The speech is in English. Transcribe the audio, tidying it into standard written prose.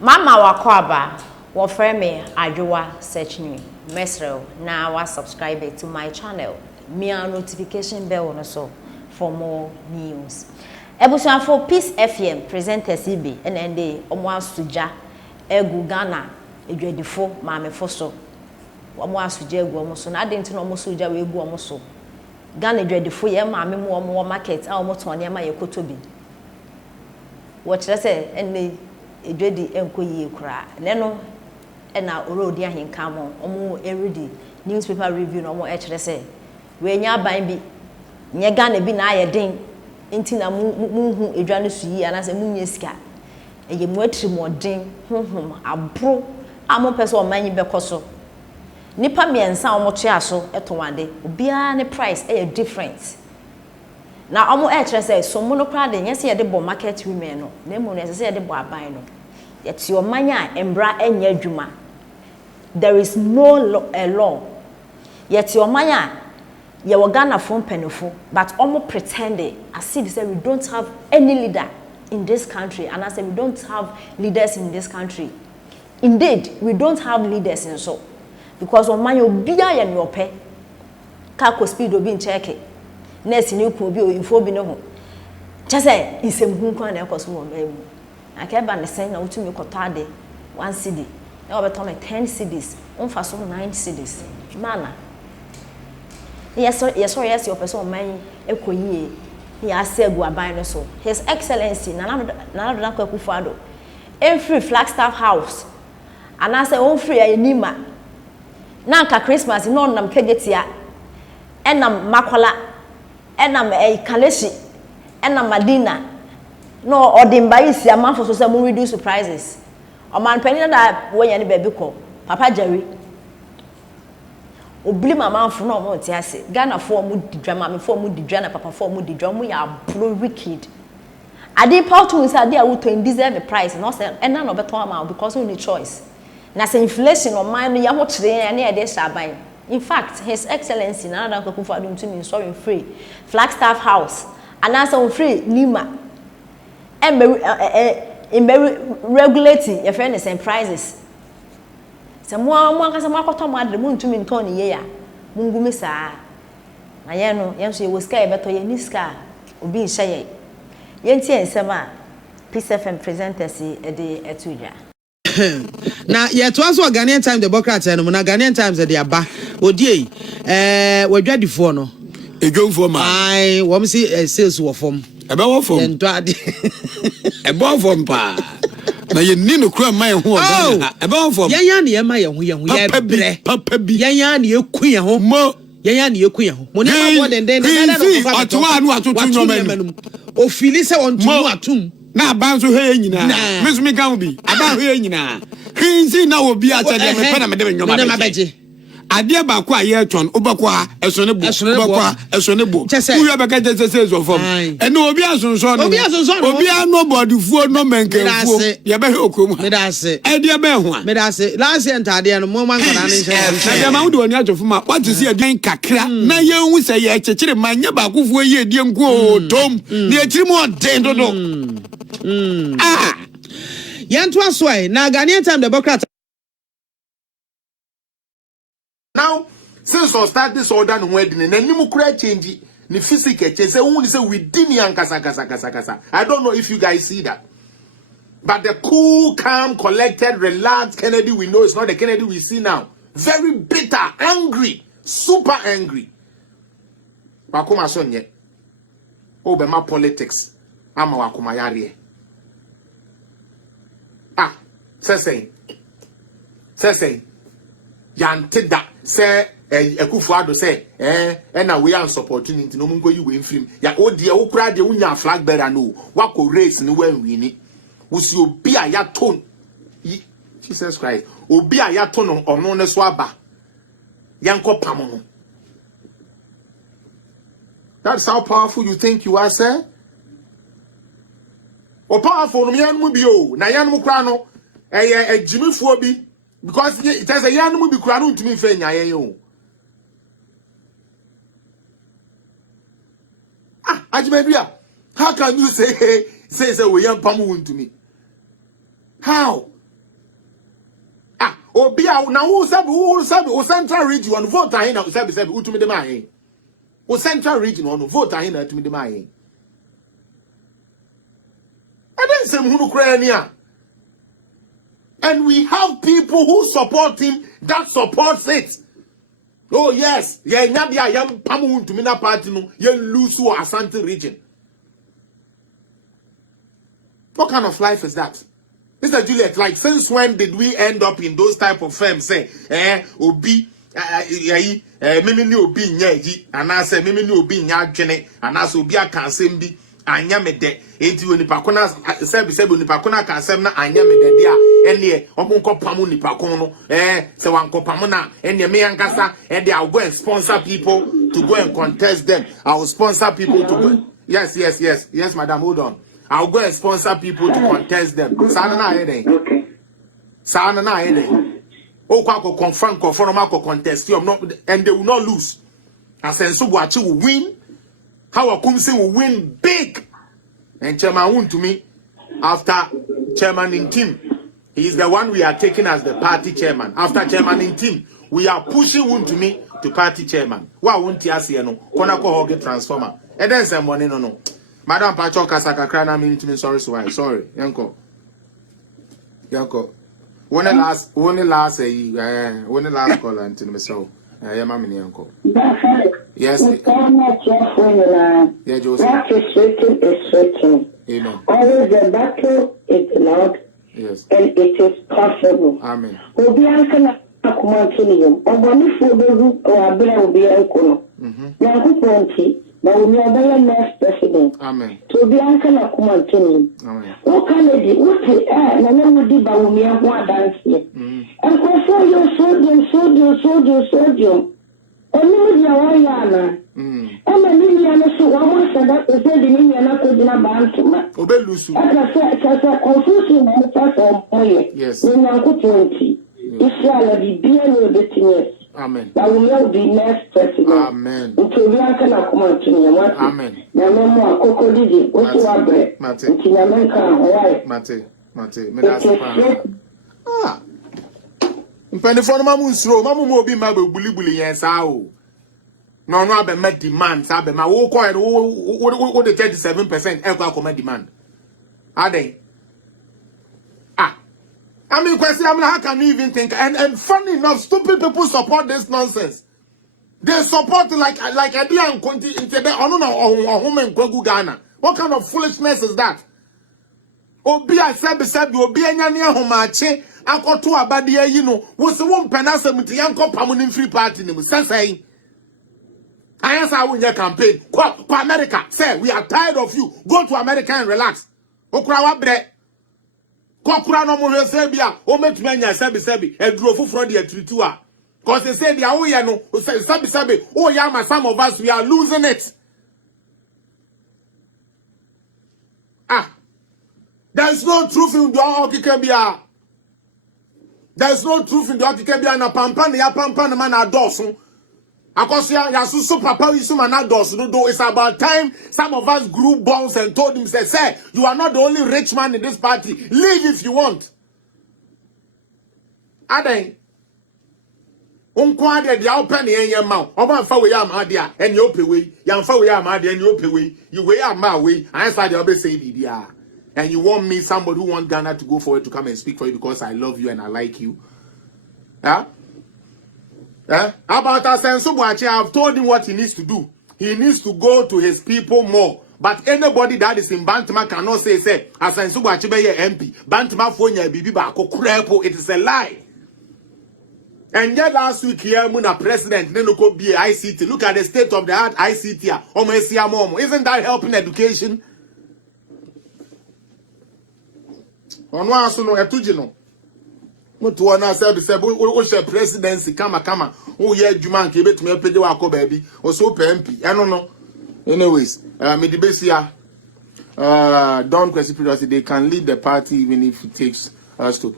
Mama wakwaba wofre me adwoa search me mesrel na wa subscribe to my channel me notification bell no so for more news. Ebusuan for Peace FM presenters ibe ende omo asuja egu Ghana edwadifo maamefo so omo asuja egu omo so na adenti no omo suja we egu omo so Ghana edwadifo ye maame mu omo market a omo ton ne ma ye kotobi wo kire se ene edwedi enkoyie kura neno ena orodi ahinka mo omo everyday newspaper review no omo e kire se we nya ban bi nye Ghana bi na ayeden nti na mu edwa no suyi anase mu nya sika eye mu atri modin honhom abro amo pese o manyi bekoso nipa miensa omo to aso etonwade obia ne price e different na omo e kire say so mu no kra de nyese ye de bo market women no na mu no se ye de bo aban no yeti o manya embra enya adwuma there is no law yeti o manya ye wo Ghana from penofo but omo pretended as if say we don't have any leader in this country and I say we don't have leaders in this country. Indeed we don't have leaders in so because o manya obia ye no pe ka ko speed obi ncheke nurse ni ku obi o info bi no ho chese isem hu kwa na ekoso wo memu akeba ne sen na utumi kotade 1 cedi na obeto me 10 cedis onfa so 9 cedis mana yes your person man ekoyie ya asegu aban no so his excellency nana Akufo-Addo free Flagstaff house and I say on free enima na nka Christmas no nam kegetia enam makola enam kaleshi enam madina no odimba isi amanfo so say mo reduce prices o man penina da wo yan be ko Papa Jerry obli mamanfo no mo ti ase Ghana fo mo didwa mamefo mo didwa na papa fo mo didwa mo ya bro wicked ade pautu say ade a wo to deserve the price no say ena no beto am because we need choice na say inflation o man no ya ho kire na e de shaban. In fact his excellency nana Akufo-Addo ntumi sorry free Flagstaff house and also free Lima and regulating your friend and prices. Someone can some akoto mu ntumi ntoni ye ya mungume saa na ye no ye so ye wo sky beto ye ni sky obi nhye ye ye nti ensem a Peace FM presenters e de etuja na ye to aso Ghanaian Times Democrat no na Ghanaian Times de aba odie wadwadifo no edwomfo ma ai wo msi sales wo fom ebe wo fom ento ade ebe wo fom pa na ye ni no kura man ho Ghana ebe wo fom yanya na ye ma ye ho ye bre papa bi yanya na ye ku ye ho mo yanya na ye ku ye ho mo ne ma bo den na atuwa anu atutu no manu o fili se won tumu atum na aban so he nyina me so me kan bi aban he nyina hinzi na obi a chede me pe na me de nyoma beje ade ba ko aye ton obakwa esone bo obakwa esone bo uyo beka jese zo fom ene obi asonso no obi anobody fuo no menkenfuo ye be he okrom me da se e de be ho me da se last entade no mo man koda ne nse na ma wudi oni atofuma what is here den kakra na ye hu se ye chechire manya ba kufuo ye die nko tom ne achiri mo den dodo yanto aso na Ghanaian Time Democrat. Now, since I start this order no wedding, and any more change the physical change, say within kasa. I don't know if you guys see that. But the cool, calm, collected, relaxed Kennedy we know is not the Kennedy we see now. Very bitter, angry, super angry. Wakuma sonye. Obema politics. Ama wakuma yari. Say. Yantida say Akufo-Addo say na we are opportunity no mungo you win film ya odi e wo kra de unya flag bearer no wako race ni wan wini wo si obi a ya ton Jesus Christ obi a ya ton ono ne so aba yanko pam. That's how powerful you think you are, sir. O powerful no yan mu bi o na yan mu kra no Jimmy Fobi. Because it has a young movie crown to me, Fenya. How can you say we young Pamu to me? How? Obia na who sabi o central region on vote ahin na sabi utumi de ma ahin. O central region on vote ahin na utumi de ma ahin. I didn't say hunu kra ni a. And we have people who support him that supports it. Oh yes, yeah, nyabia yam pamu to mina party no, ye lose to Asante region. What kind of life is that? Mr. Juliet, like since when did we end up in those type of firms say, obi, mimi ni obi nyaji, and I say mimi ni obi nyajene, and I so be a kansembi, anya me de, enti we nipakona, sebi nipakona kansem na anya me de dia, enye, omunko pamu nipakono, se wanko pamuna, enye me yankasa, I'll go and sponsor people to go and contest them. I'll sponsor people to go. Yes, madam, hold on. I'll go and sponsor people to contest them. Sana na ede. Okay. Sana na ede. O kwa ko confront ko contest you and they will not lose. Asenso Boachi will win. How Akumsi will win big. And Chairman Wun to me, after Chairman in team, he is the one we are taking as the party chairman. After Chairman in team, we are pushing Wun to me to party chairman. Wa won't yasi no. Kona ko hoge transformer. And then some money no. Madam Pacho Kasaka Krana mean sorry. Yanko. When the last call until me so. Mammy Yanko. Yes. Yeah, Joseph. What is written. Amen. Always the battle is loud. Yes. And it is possible. Amen. Obianka Akumatinium. Obonifu Beru or Abra Obianko. Yanko but we are the next president. Amen. To be uncle of Kumantin. Amen. What can they do? What they are, and then we did about me and one dance here. And for your sodium. And maybe a wayana. And a million so one said that the million and I could not bantam. Obelusu. As I said, as a confusion and oil. Yes. In Uncle 20. Israel be being with the Amen. That will be next president. Amen. Until we are going to come on to you. Amen. Namemo Coco Didi, also a bread. Mate. Until Yamenka, why? Mate. Ah. Mpende for mamu nsro, mamu mo obi ma be bulibuli yen sa o. No abe met demand, sa be ma wo ko e wo the 37% e kwa ko demand. Aden. I mean, question, how can you even think? And funny enough, stupid people support this nonsense. They support like idea and conti or Ghana. What kind of foolishness is that? Obi I said obi anyania homache akoto abade yi no wo se wo mpenasa muti yanko pamunim free party nim sensei. I answer when your campaign. Go America. Say we are tired of you. Go to America and relax. Okra wa bre. Kokura no mo hwese bia o metuma nya sebi eduro fufuro de atiritu a cause they say dia wo ye no sebi o ya ma some of us we are losing it. There's no truth in the okikebia. There's no truth in the okikebia na pampa na man adoso. Akosia ya susu papa isu man adoso do. It's about time some of us grew bones and told him say you are not the only rich man in this party. Leave if you want. Aden unkwa de open yen ma oba fa we am adia and you pay we yan fa we am adia and you pay we you we am ma we answer the obe say bibia. And you want me, somebody who wants Ghana to go forward to come and speak for you because I love you and I like you. How about Asenso Boachi? I've told him what he needs to do. He needs to go to his people more. But anybody that is in Bantama cannot say, Asenso Boachi be your MP. Bantama fonya bibi ba ko krepo. It is a lie. And yet last week here, Muna president, Nenoko be ICT. Look at the state of the art ICT. Isn't that helping education? Ono aso no etuji no mutu ona say o she presidency kama o ye adwuma nke betumi apede wa akọ baabi o so MP eno no. Anyways me the besia don't question they can lead the party even if it takes us to